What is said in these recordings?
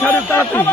ছাড়েন তাড়াতাড়ি।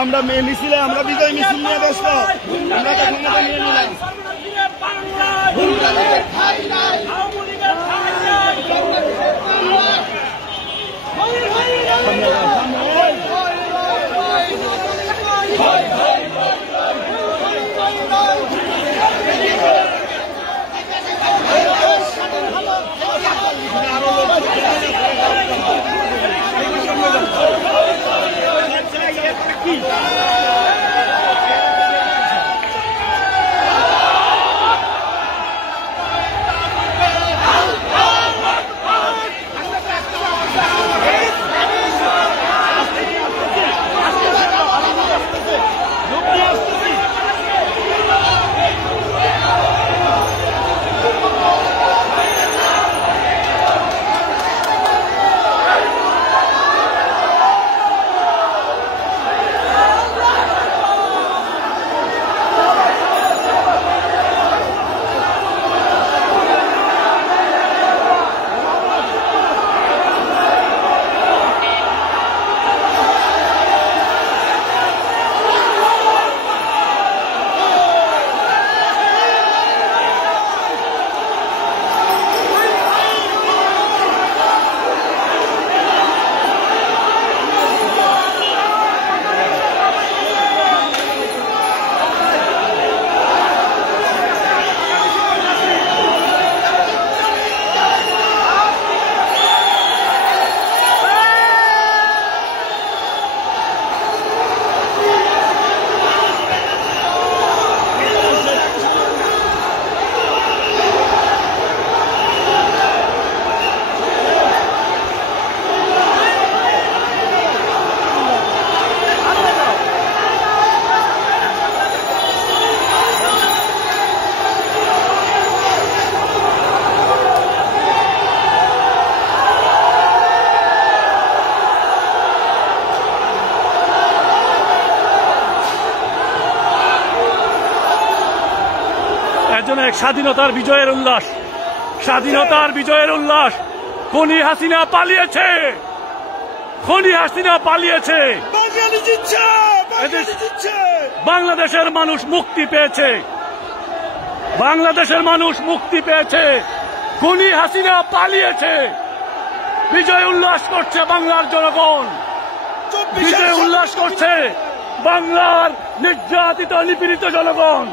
আমরা মিছিলে আমরা বিজয় মিছিল নিয়ে ব্যস্ত। আমরা তো ক্ষমতা নিয়ে নিলাম। স্বাধীনতার বিজয়ের উল্লাস, স্বাধীনতার বিজয়ের উল্লাস। খুনি হাসিনা পালিয়েছে, খুনি হাসিনা পালিয়েছে। বাংলাদেশের মানুষ মুক্তি পেয়েছে, বাংলাদেশের মানুষ মুক্তি পেয়েছে। খুনি হাসিনা পালিয়েছে। বিজয় উল্লাস করছে বাংলার জনগণ, বিজয় উল্লাস করছে বাংলার নির্যাতিত নিপীড়িত জনগণ।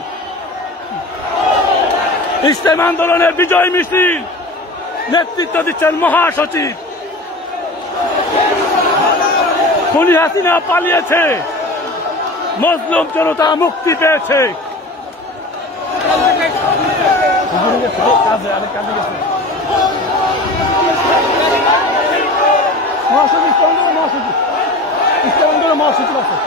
ইসলামী আন্দোলনের বিজয় মিছিল নেতৃত্ব দিচ্ছেন মহাসচিব। খুনি হাসিনা পালিয়েছে, মজলুম জনতা মুক্তি পেয়েছে। মহাসচিব আছে।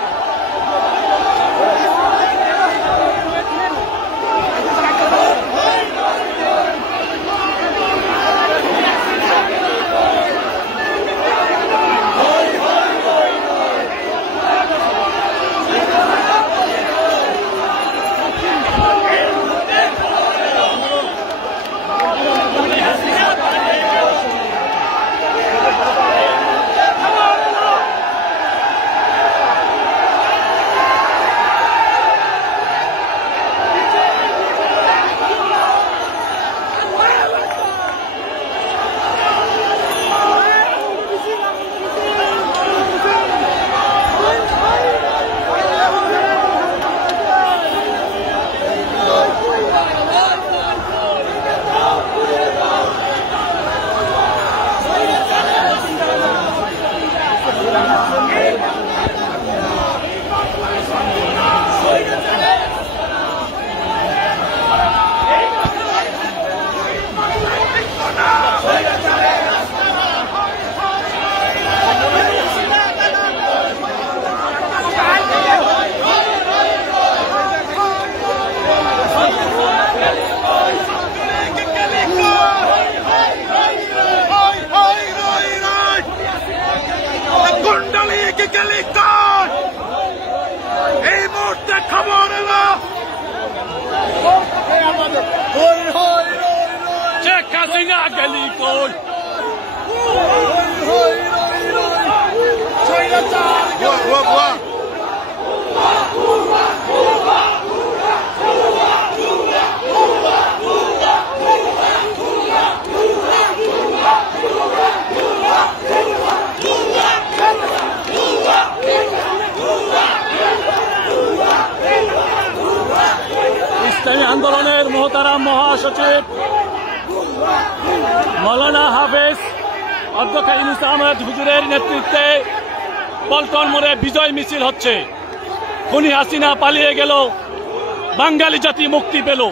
গেলি কই ইসলামী আন্দোলনের মোহতারাম মহাসচিব মৌলানা হাফেজ অধ্যক্ষ ইউনূস আহমেদ হুজুরের নেতৃত্বে পল্টন মোড়ে বিজয় মিছিল হচ্ছে। খুনি হাসিনা পালিয়ে গেল, বাঙালি জাতি মুক্তি পেল।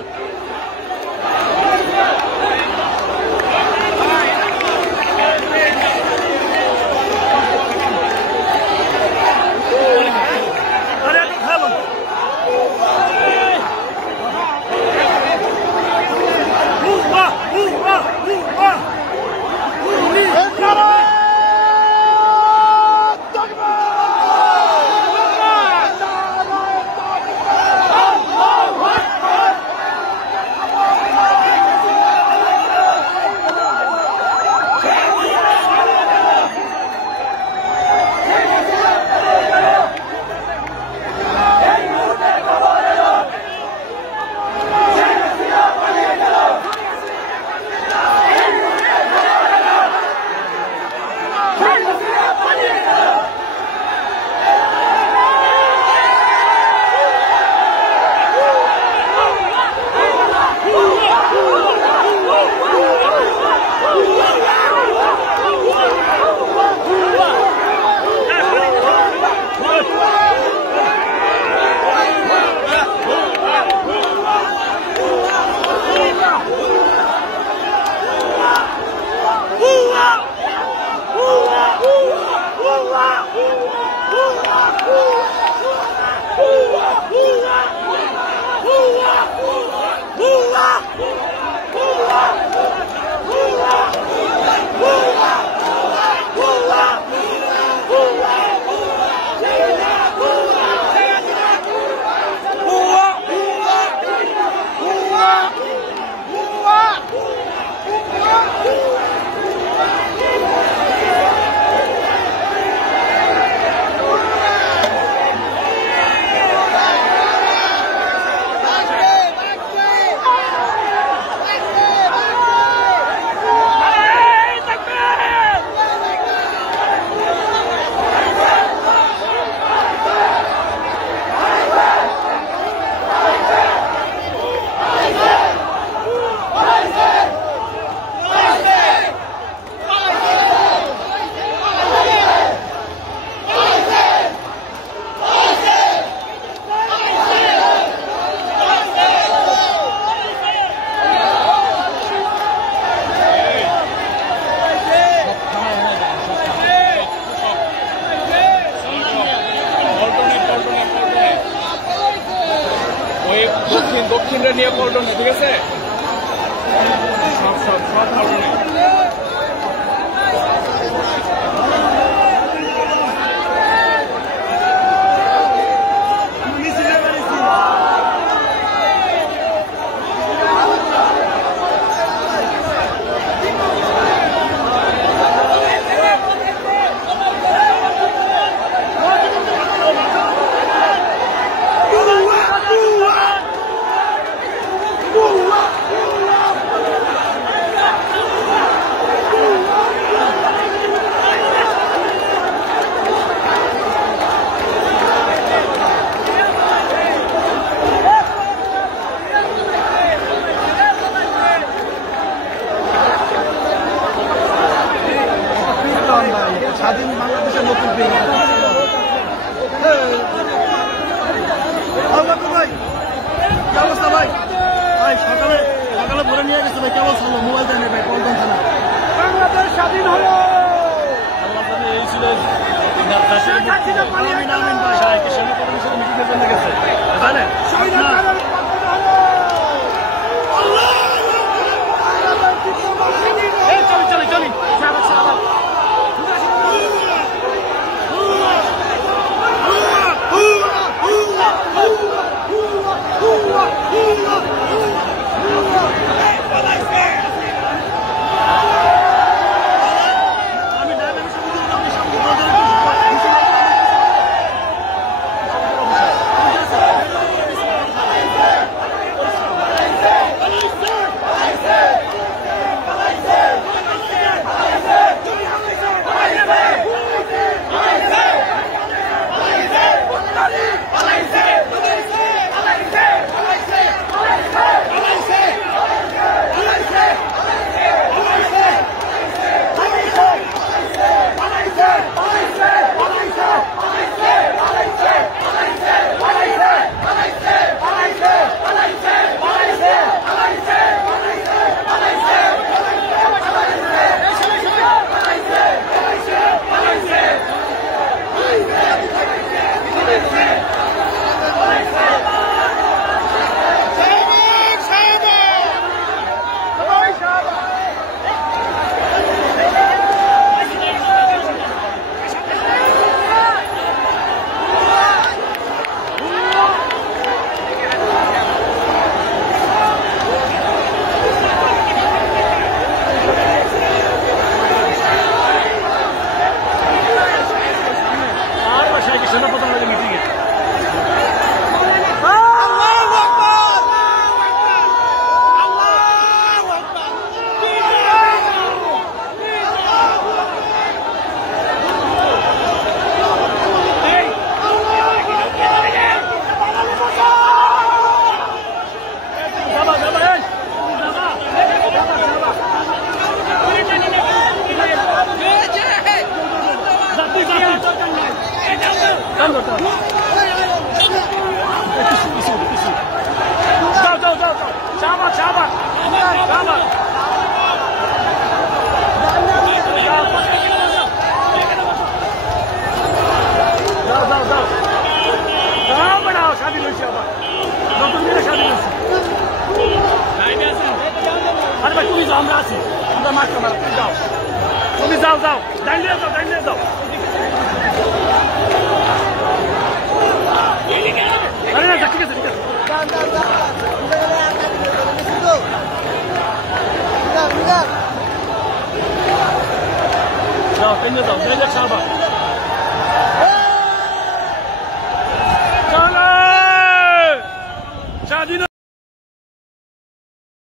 দক্ষিণটা নিয়ে পল্টনে, ঠিক আছে? সব সব সব পল্টনে। স্বাধীন বাংলাদেশের নতুন ভাই কি অবস্থা ভাই? ভাই সকালে সকালে ভরে নিয়ে গেছে ভাই, কেমন ছিল? মোবাইল দেয় ভাই, পল্টন থানা বাংলাদেশ স্বাধীন হলো। এই ছিল চলি চলি যাও যাও যাও যাও শাহবাগ শাহবাগ শাহবাগ যাও যাও যাও যাও বাড়াও স্বাধীন হয়েছে আবার নতুন করে স্বাধীন হয়েছে আরে ভাই তুমি যাও আমরা আছি আমরা মারতে মারো তুমি যাও তুমি যাও যাও দাঁড়িয়ে যাও দাঁড়িয়ে যাও আরে না ঠিক আছে ঠিক আছে যাও দাঁড়িয়ে যাও দাঁড়িয়ে শাহবাগ